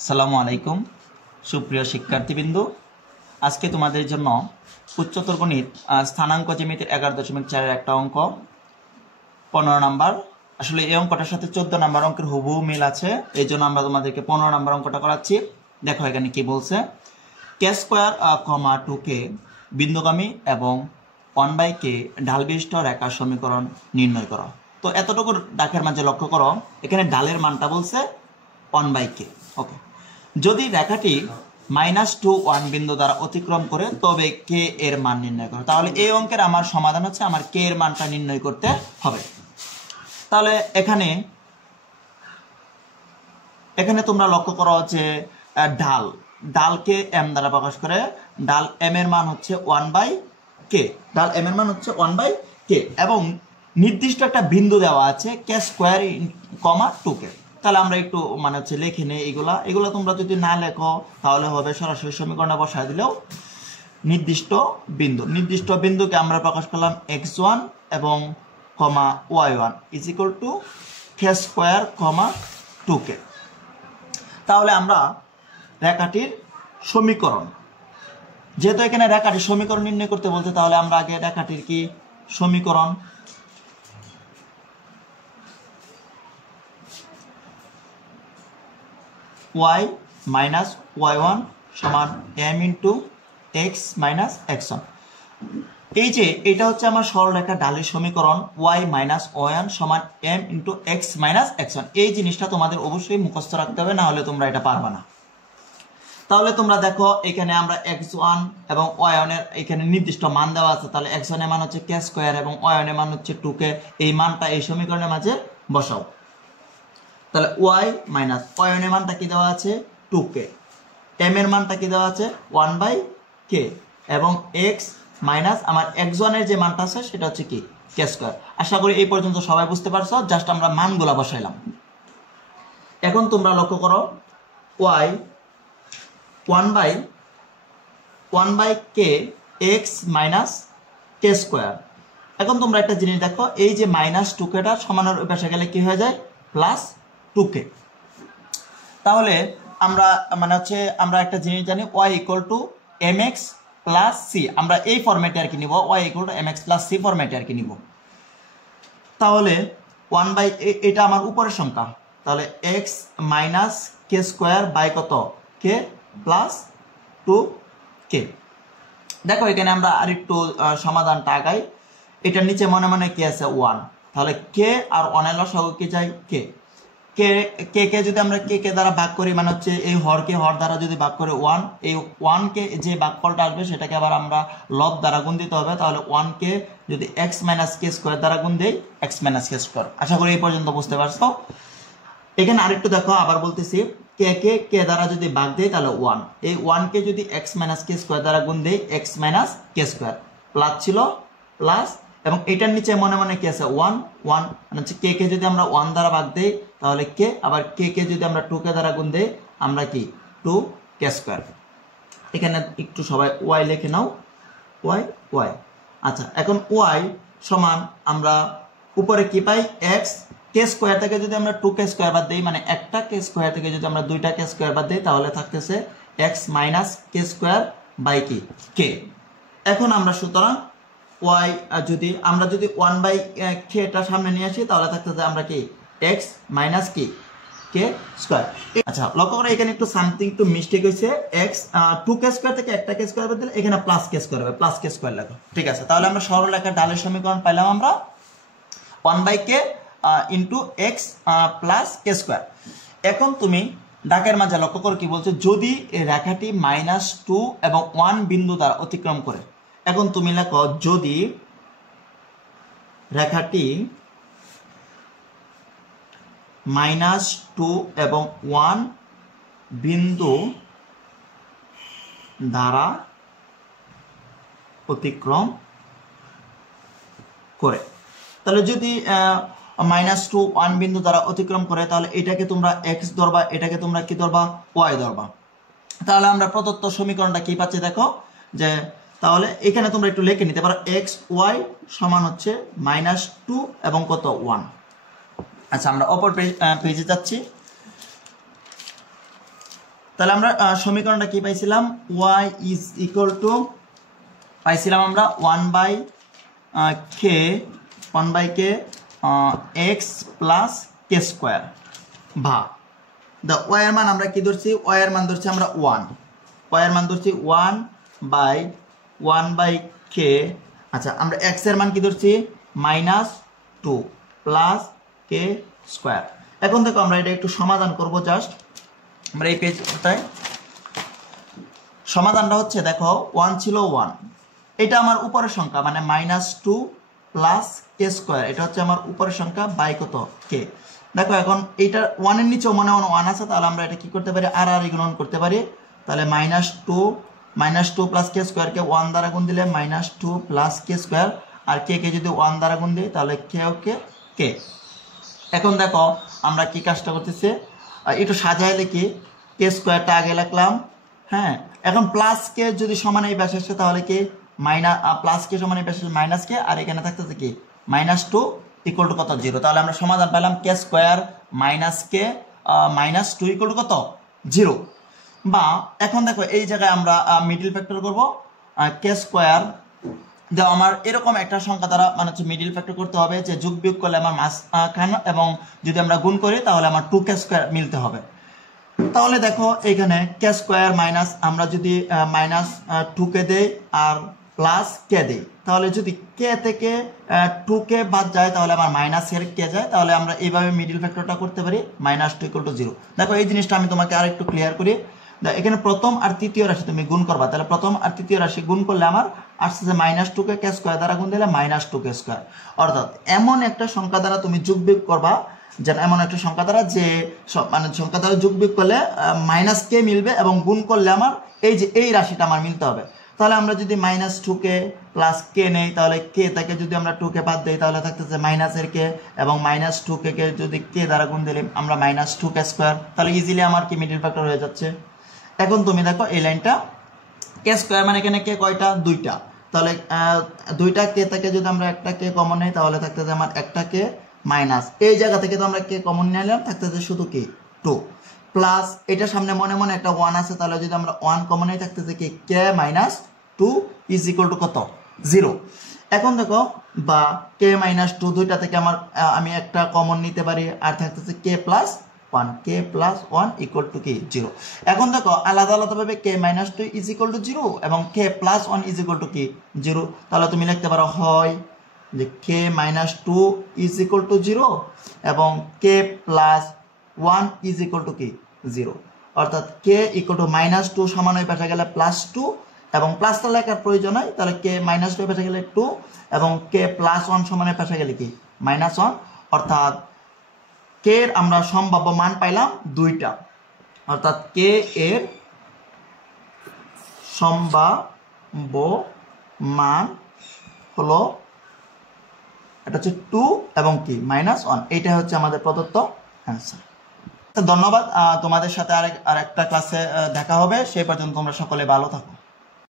আসসালামু আলাইকুম সুপ্রিয় শিক্ষার্থীবৃন্দ, আজকে তোমাদের জন্য উচ্চতর গণিত স্থানাঙ্ক জ্যামিতির 11.4 একটা অঙ্ক 15 নাম্বার। আসলে এই অঙ্কটার সাথে 14 নাম্বার অঙ্কের হুবহু মিল আছে, এই জন্য আমরা তোমাদেরকে 15 নাম্বার অঙ্কটা করাচ্ছি। দেখো এখানে কি বলছে, কে স্কোয়ার কমা 2k বিন্দুগামী এবং 1/k ঢাল বিশিষ্ট রেখার সমীকরণ নির্ণয় করো। তো এতটুকু ডাকের মাঝে লক্ষ্য করো, এখানে ঢালের মানটা বলছে 1/k। ওকে, যদি রেখাটি -2 1 বিন্দু দ্বারা অতিক্রম করে তবে কে এর মান নির্ণয় করো। তাহলে এই অঙ্কের আমার সমাধান হচ্ছে আমার কে এর মানটা নির্ণয় করতে হবে। তাহলে এখানে তোমরা লক্ষ্য করো যে ঢালকে এম দ্বারা প্রকাশ করে, ঢাল এম এর মান হচ্ছে 1/k, ঢাল এম এর মান হচ্ছে 1/k এবং নির্দিষ্ট একটা বিন্দু দেওয়া আছে কে স্কোয়ার কমা 2k। তাহলে আমরা একটু লিখে নেই এগুলা তোমরা যদি না লেখো তাহলে হবে সরাসরি সমীকরণে বসায় দিলেও নির্দিষ্ট বিন্দুকে আমরা প্রকাশ করলাম x1 এবং কমা y1 is equal to K square comma 2k। তাহলে আমরা রেখাটির সমীকরণ, যেহেতু এখানে রেখাটির সমীকরণ নির্ণয় করতে বলতে, তাহলে আমরা আগে রেখাটির কি সমীকরণ, y মাইনাস y1 সমান m into x minus x1। এই যে এটা হচ্ছে আমার সরলরেখা ঢালের সমীকরণ y মাইনাস y1 সমান m into x minus x1। এই জিনিসটা তোমাদের অবশ্যই মুখস্থ রাখতে হবে, না হলে তোমরা এটা পারবে না। তাহলে তোমরা দেখো এখানে আমরা x1 এবং y1 এর এখানে নির্দিষ্ট মান দেওয়া আছে, তাহলে x1 এর মান হচ্ছে k স্কয়ার এবং y1 এর মান হচ্ছে 2k। এই মানটা এই সমীকরণের মাঝে বসাও। তাহলে y মাইনাস y1 এর মানটা কি দেওয়া আছে 2k, m এর মানটা কি দেওয়া আছে 1/k এবং x মাইনাস আমার x1 এর যে মানটা আছে সেটা হচ্ছে কি k স্কয়ার। আশা করি এই পর্যন্ত সবাই বুঝতে পারছো, জাস্ট আমরা মানগুলা বসাইলাম। এখন তোমরা লক্ষ্য করো y 1/k x minus k square. এখন তোমরা একটা জিনিস দেখো, এই যে -2kটা সমানের ওই পাশে গেলে কি হয়ে যায় +2k। তাহলে আমরা আমরা একটা জিনিস জানি y mx + c, আমরা এই ফরম্যাটে আর কি নিব, y mx + c ফরম্যাটে আর কি নিব। তাহলে এটা আমার উপরের সংখ্যা, তাহলে x minus k square by কত k প্লাস 2k। দেখো এখানে আমরা আরেকটু সমাধানটা আগাই। এটার নিচে মনে মনে কি আছে 1, তাহলে k আর 1 এর লসাগু কি যায় k। কে যদি আমরা কে দ্বারা ভাগ করি, মানে হচ্ছে এই হরকে হর দ্বারা যদি ভাগ করে 1, এই 1 কে যে ভাগফলটা আসবে সেটাকে আবার আমরা লব দ্বারা গুণ দিতে হবে। তাহলে 1 কে যদি x মাইনাস k স্কয়ার দ্বারা গুণ দেই x মাইনাস k স্কয়ার। আশা করি এই পর্যন্ত বুঝতে পারছো। এখানে আরেকটু দেখো, আবার বলতেছি কে দ্বারা যদি ভাগ দেই তাহলে 1, এই 1 কে যদি x মাইনাস k স্কয়ার দ্বারা গুণ দেই x minus k square, plus ছিল প্লাস এবং এটার নিচে মনে মনে কি আছে 1 1, মানে হচ্ছে কে যদি আমরা 1 দ্বারা ভাগ দেই তাহলে কে, আবার কে যদি আমরা 2k দ্বারা গুণ দেই আমরা কি 2k স্কয়ার। এখানে একটু সবাই y লিখে নাও, y। আচ্ছা, এখন y সমান আমরা উপরে কি পাই x, k স্কয়ার থেকে যদি আমরা 2k স্কয়ার বাদ দেই, মানে একটা k স্কয়ার থেকে যদি আমরা দুইটা k স্কয়ার বাদ দেই তাহলে থাকতেছে x minus k square by কি k। এখন আমরা সুতরাং y যদি 1/k টা সামনে নিয়ে আসি তাহলে থাকতেছে আমরা কি x মাইনাস কি k স্কয়ার। আচ্ছা, লক্ষ্য করো এখানে একটু সামথিং একটু মিস্টেক হয়েছে, x 2k স্কয়ার থেকে একটা k স্কয়ার বাদ দিলে এখানে প্লাস k স্কয়ার হবে, প্লাস k স্কয়ার লেখো। ঠিক আছে, তাহলে আমরা সরলরেখার ঢালের সমীকরণ পাইলাম আমরা 1/k into x plus k square. এখন তুমি দাগের মাঝে লক্ষ্য করো কি বলছে, যদি এই রেখাটি -2 এবং 1 বিন্দু দ্বারা অতিক্রম করে। এখন তুমি লেখো, যদি রেখাটি -2 এবং 1 বিন্দু দ্বারা অতিক্রম করে, তাহলে যদি -2 1 বিন্দু দ্বারা অতিক্রম করে তাহলে এটাকে তোমরা x ধরবা, এটাকে তোমরা কি ধরবা y ধরবা। তাহলে আমরা প্রদত্ত সমীকরণটা কি পাচ্ছি দেখো, যে তাহলে এখানে তোমরা একটু লিখে নিতে পারো x y সমান হচ্ছে -2 এবং কত 1। আচ্ছা, আমরা অপর পেজে যাচ্ছি। তাহলে আমরা সমীকরণটা কি পাইছিলাম, y ইজ ইকুয়াল টু পাইছিলাম আমরা 1/k x প্লাস কে স্কোয়ার বা দ্য y এর মান আমরা কি ধরছি, y এর মান ধরছি আমরা 1, y এর মান ধরছি 1/k। আচ্ছা আমরা x এর মান কি ধরছি -2 প্লাস কে স্কোয়ার। এখন দেখো আমরা এটা একটু সমাধান করব। জাস্ট আমরা এই পেজটায় সমাধানটা হচ্ছে, দেখো 1 ছিল 1, এটা আমার উপরের সংখ্যা মানে -2 প্লাস কে স্কোয়ার, এটা হচ্ছে আমার উপরের সংখ্যা বাই কত কে। দেখো এখন এইটার 1 এর নিচেও মনে হয় 1 আছে, তাহলে আমরা এটা কি করতে পারি, আর গুণন করতে পারি। তাহলে -2 প্লাস কে স্কোয়ারকে 1 দ্বারা গুণ দিলে -2 প্লাস কে স্কোয়ার, আর কে কে যদি 1 দ্বারা গুণ দিই তাহলে কে। এখন দেখো আমরা কি কাজটা করতেছি, একটু সাজাই লিখি, কে স্কোয়ারটা আগে লিখলাম, হ্যাঁ। এখন প্লাস কে যদি সমান এই পাশে আসে তাহলে কি প্লাস কে সমান এই পাশে মাইনাস কে, আর এখানে থাকতেছে কি -2 ইকুয়াল টু কত 0। তাহলে আমরা সমাধান পেলাম কে স্কোয়ার কে -2 ইকুয়াল টু কত 0। বা এখন দেখো এই জায়গায় আমরা মিডল ফ্যাক্টর করব, কে স্কোয়ার দাও আমার এরকম একটা সংখ্যা দ্বারা মানে হচ্ছে মিডল ফ্যাক্টর করতে হবে, যে যোগ বিয়োগ করলে আমার মাঝখান এবং যদি আমরা গুণ করি তাহলে আমার 2k স্কোয়ার মিলতে হবে। তাহলে দেখো এখানে কে স্কোয়ার মাইনাস আমরা যদি -2k দেই আর প্লাস কে দেই, তাহলে যদি কে থেকে 2k বাদ যায় তাহলে আমার মাইনাসের কে যায়, তাহলে আমরা এইভাবে মিডল ফ্যাক্টরটা করতে পারি -2 ইকুয়াল টু 0। দেখো এই জিনিসটা আমি তোমাকে আর একটু ক্লিয়ার করি। এখানে প্রথম আর তৃতীয় রাশি তুমি গুণ করবা, তাহলে প্রথম আর তৃতীয় রাশি গুণ করলে আমার আসছে যে -2k কে স্কোয়ার দ্বারা গুণ দিলে -2k স্কোয়ার। অর্থাৎ এমন একটা সংখ্যা দ্বারা তুমি যোগ বিয়োগ করবা, যেন এমন একটা সংখ্যা দ্বারা যে মানে সংখ্যা দ্বারা যোগ বিয়োগ করলে -k মিলবে এবং গুণ করলে আমার এই যে এই রাশিটা আমার মিলতে হবে। তাহলে আমরা যদি -2k প্লাস কে নেই, তাহলে কে থেকে যদি আমরা 2k বাদ দিই তাহলে থাকতেছে মাইনাসের কে, এবং -2k কে যদি কে দ্বারা গুণ দিলে আমরা -2k স্কোয়ার, তাহলে ইজিলি আমার কি মিডল ফ্যাক্টর হয়ে যাচ্ছে। এখন তুমি দেখো এই লাইনটা কে স্কোয়ার মানে এখানে কে কয়টা, 2টা, তাহলে 2টা কে থেকে যদি আমরা একটা কে কমন নেই তাহলে থাকতেছে আমার একটা কে মাইনাস এই জায়গা থেকে তো আমরা কে কমন নিলাম, থাকতেছে শুধু কি 2 প্লাস এটা সামনে মনে মনে একটা 1 আছে, তাহলে যদি আমরা 1 কমন নেই থাকতেছে কি কে -2 ইজ ইকুয়াল টু কত 0। এখন দেখো বা কে -2 দুইটা থেকে আমি একটা কমন নিতে পারি, আর থাকতেছে কে প্লাস 1 ইকুয়াল টু কি 0। এখন দেখো আলাদা আলাদাভাবে কে -2 ইজ ইকুয়াল টু 0 এবং k plus 1 is equal to কি 0, তাহলে তুমি লিখতে পারো হয় যে কে -2 ইজ ইকুয়াল টু 0 এবং k plus 1 is equal to কি 0। অর্থাৎ কে ইকুয়াল টু -2 সমান হয়ে পাশে গেলে +2 এবং প্লাসটা লেখার প্রয়োজন হয়, তাহলে কে -2 পাশে গেলে 2 এবং কে প্লাস 1 সমানের পাশে গেলে কি -1। অর্থাৎ কে এর আমরা সম্ভাব্য মান পাইলাম 2টা, অর্থাৎ কে এর সম্ভাব্য মান হলো এটা হচ্ছে 2 এবং কি -1। এইটা হচ্ছে আমাদের প্রদত্ত অ্যান্সার। ধন্যবাদ, তোমাদের সাথে আরেকটা ক্লাসে দেখা হবে। সেই পর্যন্ত তোমরা সকলে ভালো থাকো।